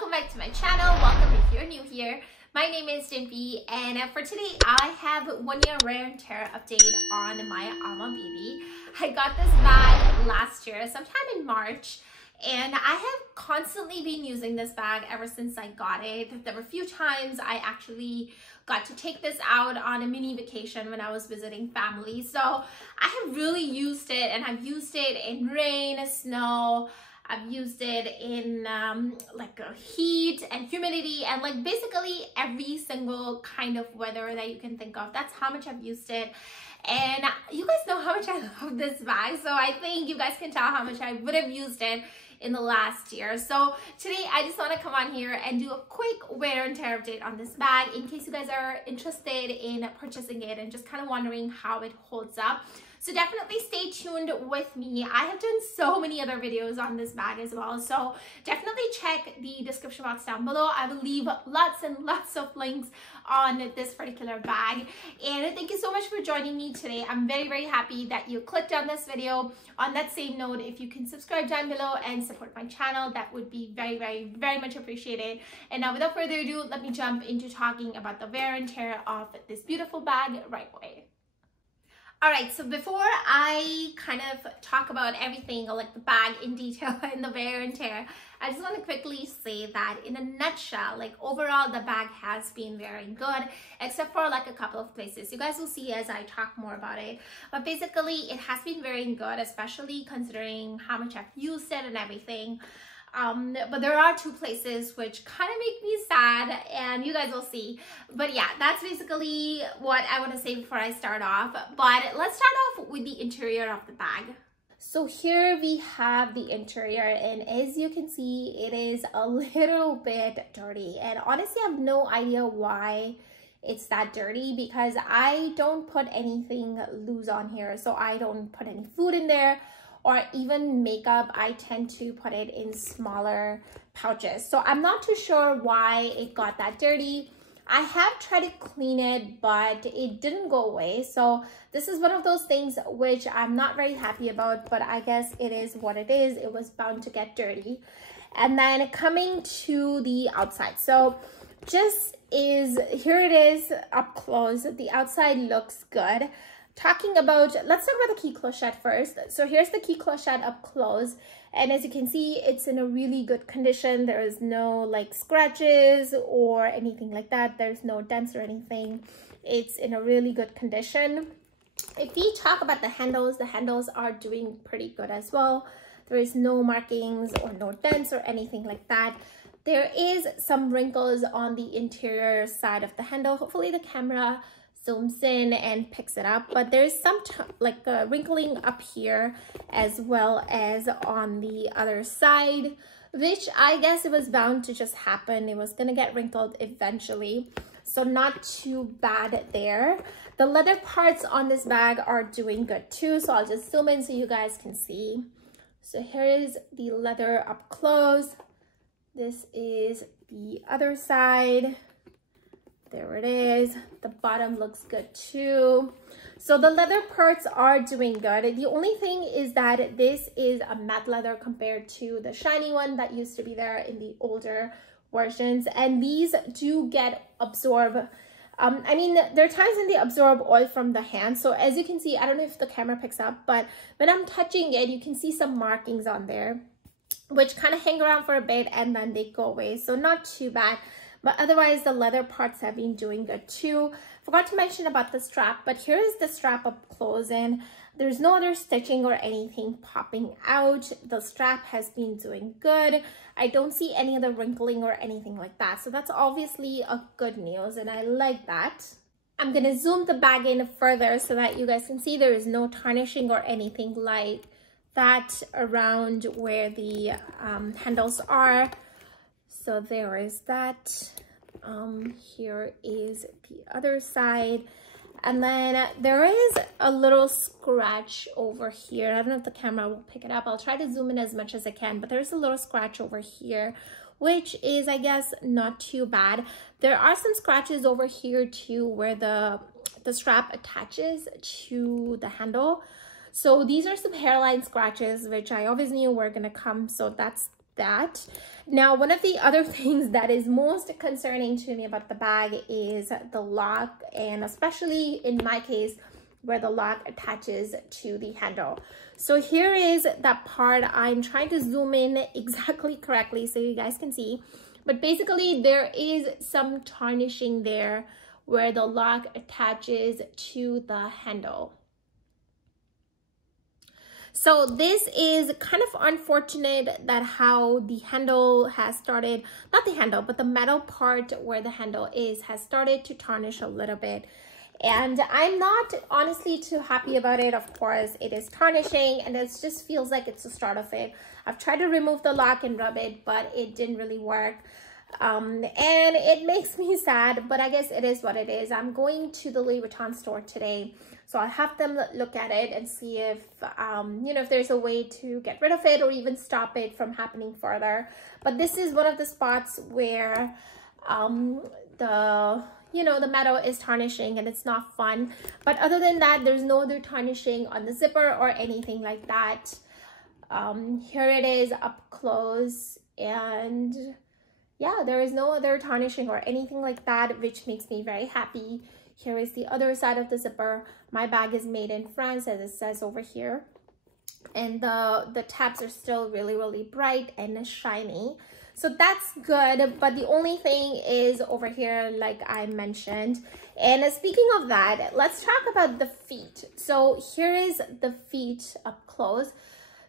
welcome back to my channel. Welcome if you're new here. My name is Dimpy, and for today I have 1 year wear and tear update on my ALMA BB. I got this bag last year, sometime in March, and I have constantly been using this bag ever since I got it. There were a few times I actually got to take this out on a mini vacation when I was visiting family. So I have really used it, and I've used it in rain, snow. I've used it in heat and humidity, and like basically every single kind of weather that you can think of. That's how much I've used it. And you guys know how much I love this bag, so I think you guys can tell how much I would have used it in the last year. So today I just want to come on here and do a quick wear and tear update on this bag in case you guys are interested in purchasing it and just kind of wondering how it holds up. So definitely stay tuned with me. I have done so many other videos on this bag as well, so definitely check the description box down below. I will leave lots and lots of links on this particular bag. And thank you so much for joining me today. I'm very happy that you clicked on this video. On that same note, if you can subscribe down below and support my channel, that would be very much appreciated. And now without further ado, let me jump into talking about the wear and tear of this beautiful bag right away. Alright, so before I kind of talk about everything, like the bag in detail and the wear and tear, I just want to quickly say that in a nutshell, like overall the bag has been very good, except for like a couple of places. You guys will see as I talk more about it. But basically it has been very good, especially considering how much I've used it and everything. But there are two places which kind of make me sad, and you guys will see. But yeah, that's basically what I want to say before I start off. But let's start off with the interior of the bag. So here we have the interior, and as you can see, it is a little bit dirty, and honestly I have no idea why it's that dirty, because I don't put anything loose on here. So I don't put any food in there, or even makeup. I tend to put it in smaller pouches. So I'm not too sure why it got that dirty. I have tried to clean it, but it didn't go away. So this is one of those things which I'm not very happy about, but I guess it is what it is. It was bound to get dirty. And then coming to the outside. So here it is up close. The outside looks good. Let's talk about the key clochette first. So here's the key clochette up close, and as you can see, it's in a really good condition. There is no like scratches or anything like that. There's no dents or anything. It's in a really good condition. If we talk about the handles are doing pretty good as well. There is no markings or no dents or anything like that. There is some wrinkles on the interior side of the handle. Hopefully the camera zooms in and picks it up, but there's some wrinkling up here as well as on the other side, which I guess it was bound to just happen. It was gonna get wrinkled eventually, so not too bad there. The leather parts on this bag are doing good too, so I'll just zoom in so you guys can see. So here is the leather up close. This is the other side. There it is. The bottom looks good too. So the leather parts are doing good. The only thing is that this is a matte leather compared to the shiny one that used to be there in the older versions, and these do get absorbed. I mean, there are times when they absorb oil from the hand. So as you can see, I don't know if the camera picks up, but when I'm touching it, you can see some markings on there, which kind of hang around for a bit and then they go away. So not too bad. But otherwise, the leather parts have been doing good too. Forgot to mention about the strap, but here is the strap up close, and there's no other stitching or anything popping out. The strap has been doing good. I don't see any other wrinkling or anything like that. So that's obviously a good news, and I like that. I'm gonna zoom the bag in further so that you guys can see there is no tarnishing or anything like that around where the handles are. So there is that. Here is the other side, and then there is a little scratch over here. I don't know if the camera will pick it up. I'll try to zoom in as much as I can, but there's a little scratch over here, which is, I guess, not too bad. There are some scratches over here too where the strap attaches to the handle. So these are some hairline scratches, which I always knew were gonna come, so that's that. Now, one of the other things that is most concerning to me about the bag is the lock, and especially in my case where the lock attaches to the handle. So here is that part. I'm trying to zoom in exactly correctly so you guys can see, but basically there is some tarnishing there where the lock attaches to the handle. So this is kind of unfortunate that how the handle has started, not the handle, but the metal part where the handle is has started to tarnish a little bit. And I'm not honestly too happy about it. Of course, it is tarnishing and it just feels like it's the start of it. I've tried to remove the lock and rub it, but it didn't really work. And it makes me sad, but I guess it is what it is. I'm going to the Louis Vuitton store today, so I'll have them look at it and see if, you know, if there's a way to get rid of it or even stop it from happening further. But this is one of the spots where the metal is tarnishing and it's not fun. But other than that, there's no other tarnishing on the zipper or anything like that. Here it is up close, and yeah, there is no other tarnishing or anything like that, which makes me very happy. Here is the other side of the zipper. My bag is made in France, as it says over here. And the tabs are still really, really bright and shiny. So that's good, but the only thing is over here, like I mentioned. And speaking of that, let's talk about the feet. So here is the feet up close.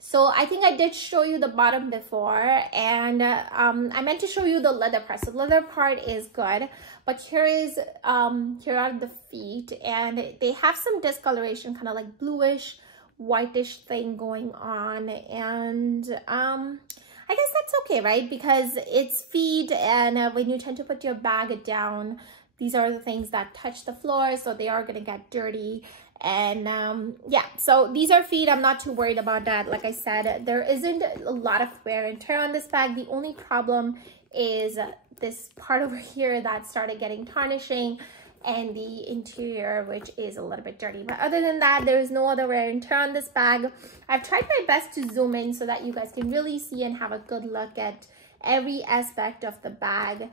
So I think I did show you the bottom before, and I meant to show you the leather part. So the leather part is good, but here are the feet, and they have some discoloration, kind of like bluish, whitish thing going on, and I guess that's okay, right? Because it's feet, and when you tend to put your bag down, these are the things that touch the floor, so they are gonna get dirty. And yeah, so these are feet. I'm not too worried about that. Like I said, there isn't a lot of wear and tear on this bag. The only problem is this part over here that started getting tarnishing, and the interior, which is a little bit dirty. But other than that, there is no other wear and tear on this bag. I've tried my best to zoom in so that you guys can really see and have a good look at every aspect of the bag.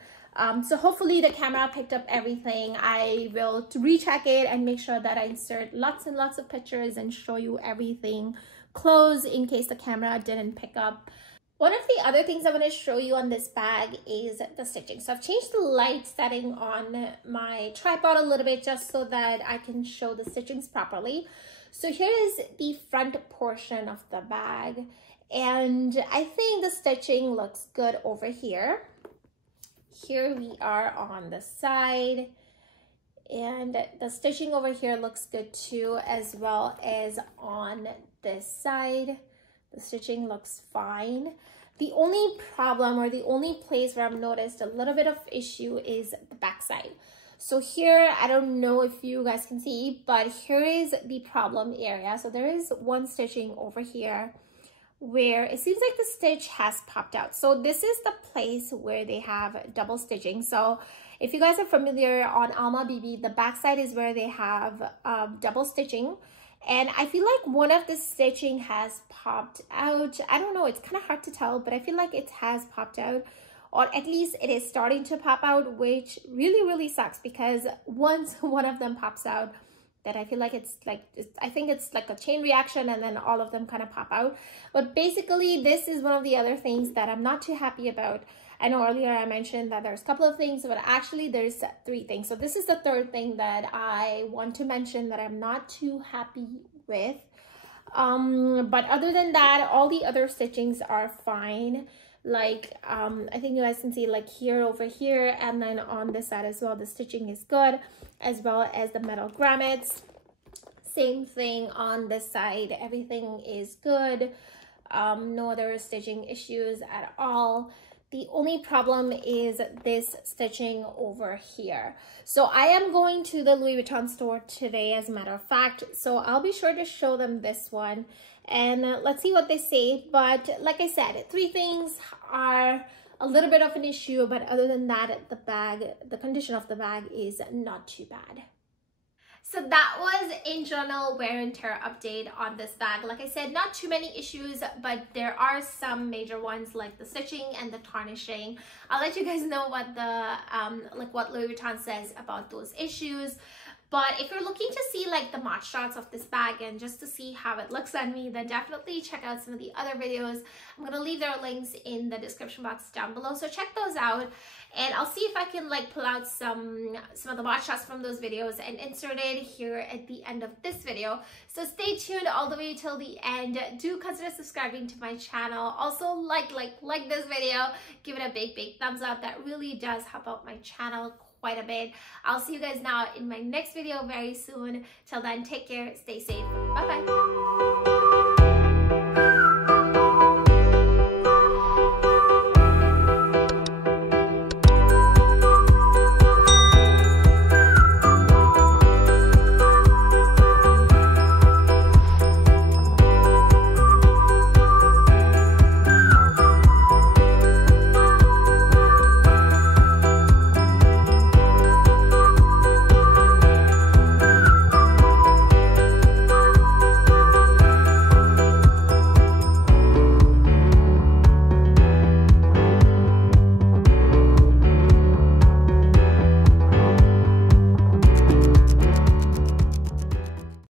So hopefully the camera picked up everything. I will recheck it and make sure that I insert lots and lots of pictures and show you everything close in case the camera didn't pick up. One of the other things I want to show you on this bag is the stitching. So I've changed the light setting on my tripod a little bit just so that I can show the stitchings properly. So here is the front portion of the bag, and I think the stitching looks good over here. Here we are on the side, and the stitching over here looks good too, as well as on this side. The stitching looks fine. The only problem, or the only place where I've noticed a little bit of issue, is the back side. So here, I don't know if you guys can see, but here is the problem area. So there is one stitching over here where it seems like the stitch has popped out. So this is the place where they have double stitching. So if you guys are familiar, on ALMA BB, the back side is where they have double stitching. And I feel like one of the stitching has popped out. I don't know, it's kind of hard to tell, but I feel like it has popped out, or at least it is starting to pop out, which really, really sucks, because once one of them pops out, that I feel like I think it's like a chain reaction, and then all of them kind of pop out. But basically, this is one of the other things that I'm not too happy about. I know earlier I mentioned that there's a couple of things, but actually there's 3 things. So this is the 3rd thing that I want to mention that I'm not too happy with. But other than that, all the other stitchings are fine. Like, I think you guys can see, like here, over here, and then on this side as well, the stitching is good, as well as the metal grommets. Same thing on this side, everything is good. No other stitching issues at all. The only problem is this stitching over here. So I am going to the Louis Vuitton store today, as a matter of fact. So I'll be sure to show them this one, and let's see what they say. But like I said, 3 things are a little bit of an issue, but other than that, the condition of the bag is not too bad. So that was in general wear and tear update on this bag. Like I said, not too many issues, but there are some major ones like the stitching and the tarnishing. I'll let you guys know what the what Louis Vuitton says about those issues. But if you're looking to see like the match shots of this bag and just to see how it looks on me, then definitely check out some of the other videos. I'm going to leave their links in the description box down below, so check those out. And I'll see if I can like pull out some of the match shots from those videos and insert it here at the end of this video. So stay tuned all the way till the end. Do consider subscribing to my channel. Also like this video, give it a big thumbs up. That really does help out my channel quite a bit. I'll see you guys now in my next video very soon. Till then, take care, stay safe, bye bye.